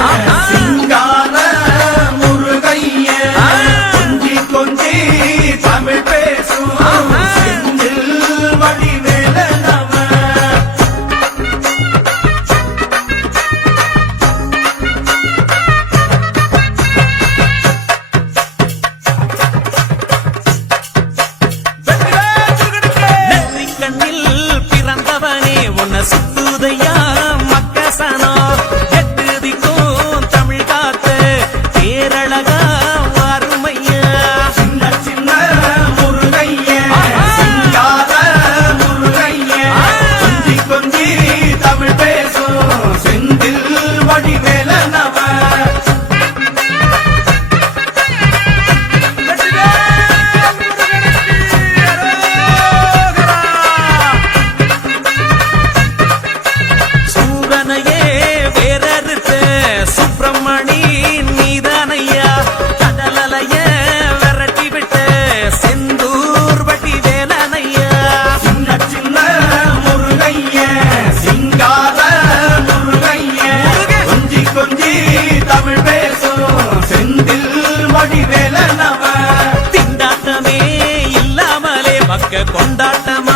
아, 아. மக்க கொண்டாட்டமா?